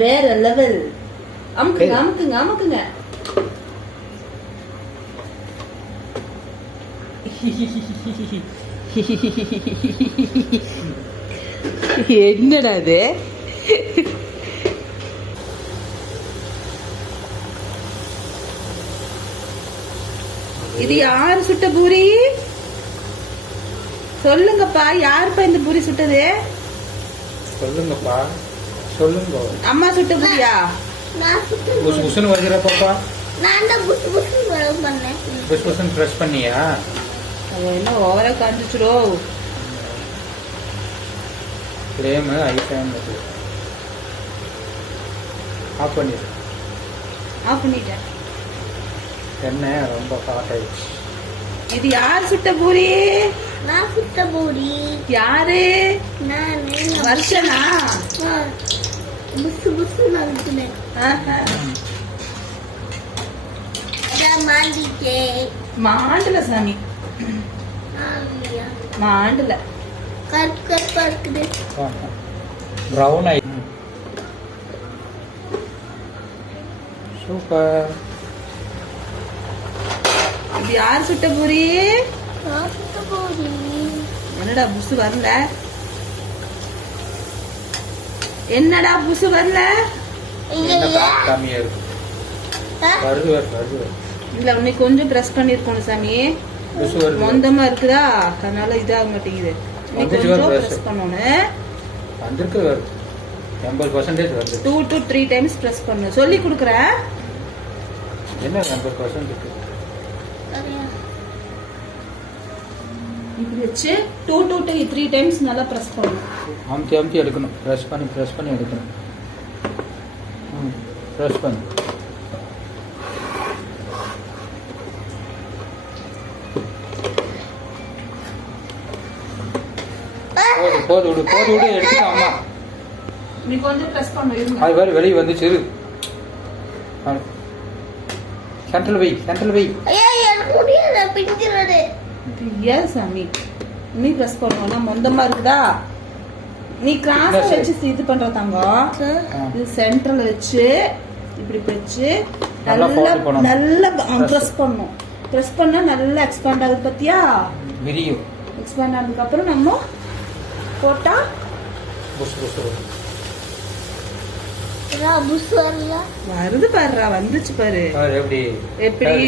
வேற லெவல் அமுக்குங்க அமுக்குங்க அமுக்குங்க. என்னடா அது இது யார் சுட்ட பூரி? சொல்லுங்கப்பா யாருப்பா இந்த பூரி சுட்டது? சொல்லுங்கப்பா. சொல்லுங்க. அம்மா சுட்ட பூரியா நான் சுட்டு புஷ் புஷ்னு வச்சுறப்பாப்பா நான் தான் புசு புசு வரும் பண்ணேன். புஷ் புஷ்னு ப்ரெஸ் பண்ணியா? என்ன ஓவரா கண்டுச்சுடோ ஃப்ளேமு ஹை ஃப்ளேம் ஆஃப் பண்ணிடு. ஆஃப் பண்ணிட்டேன். எண்ணெய் ரொம்ப ஹாட் ஆயிடுச்சு. இது யார் சுட்ட பூரி நான் சுட்ட பூரி யாரு? நான். வருஷனா? புசு புசு மாண்டிச்சே மாண்டல சாமி. மாண்டல. கருப்பு கருப்பா இருக்குது. ப்ரௌன் ஆயி. சூப்பர் இது யார் சுட்ட பூரி என்னடா புசு வரல? என்னடா புசு வரல. இல்ல. உன்னை கொஞ்சம் பிரஸ் பண்ணிருக்கணும் சாமி. மொந்தமா இருக்குதா? அதனால இதாக மாட்டேங்குது. கொஞ்சம். பிரஸ் பண்ணணும் வந்திருக்கு வருது. எண்பது பர்சன்டேஜ் வருது two to three times press பண்ணு. சொல்லி கொடுக்குறேன். என்ன எண்பது பர்சன்ட் இருக்கு சரியா? இப்படி வச்சு டூ டூ த்ரீ டைம்ஸ் நல்லா பிரஸ் பண்ணணும். அமுத்தி அமுத்தி எடுக்கணும். ப்ரெஸ் பண்ணி ப்ரெஸ் பண்ணி எடுக்கணும். ம் ப்ரெஸ் பண்ணு. போது போது விடு போது விடு எடுத்துக்கோ அம்மா. நீ கொஞ்சம் பிரஸ் பண்ணு இருங்க. அது வேறு வெளியே வந்துச்சு இரு. சென்ட்ரல் வை சென்ட்ரல் வை. ஐயா எனக்கு முடியல பிஞ்சிறது ஏன் சாமி? நீ பிரஸ் பண்ணுவோம்னா மொந்தமா இருக்குதா? நீ கிராஸ் வச்சு இது பண்ற தங்கம். இது சென்டர்ல வச்சு இப்படி வச்சு நல்லா நல்லா. ப்ரெஸ் பண்ணும் ப்ரெஸ் பண்ணா நல்லா எக்ஸ்பேண்ட் ஆகுது பத்தியா? விரியும் எக்ஸ்பேண்ட் ஆனதுக்கு அப்புறம் நம்ம போட்டா புஷ் புஷ் நான் புஷ் வரல வருது பாருடா வந்துச்சு பாரு. பாரு எப்படி? எப்படி?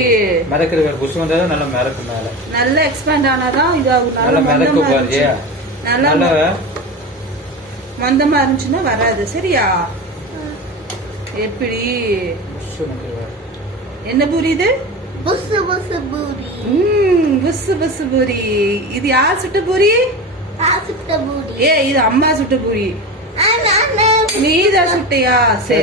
மிதக்குது பாரு புஷ் வந்தா நல்லா மிதக்கு மேல. நல்லா எக்ஸ்பேண்ட் ஆனாதான் இதாகும் நல்லா மிதக்கு மந்தமா பாரு. நல்லா மந்தமா இருந்துச்சுன்னா வராது சரியா? எப்படி? என்ன பூரி இது? புசு புசு பூரி. ம் புசு புசு பூரி. இது யார் சுட்ட பூரி? நான் சுட்ட பூரி. ஏ இது அம்மா சுட்ட பூரி. ਮੀਂਹ ਦਾ ਛੁੱਟਿਆ ਸੇ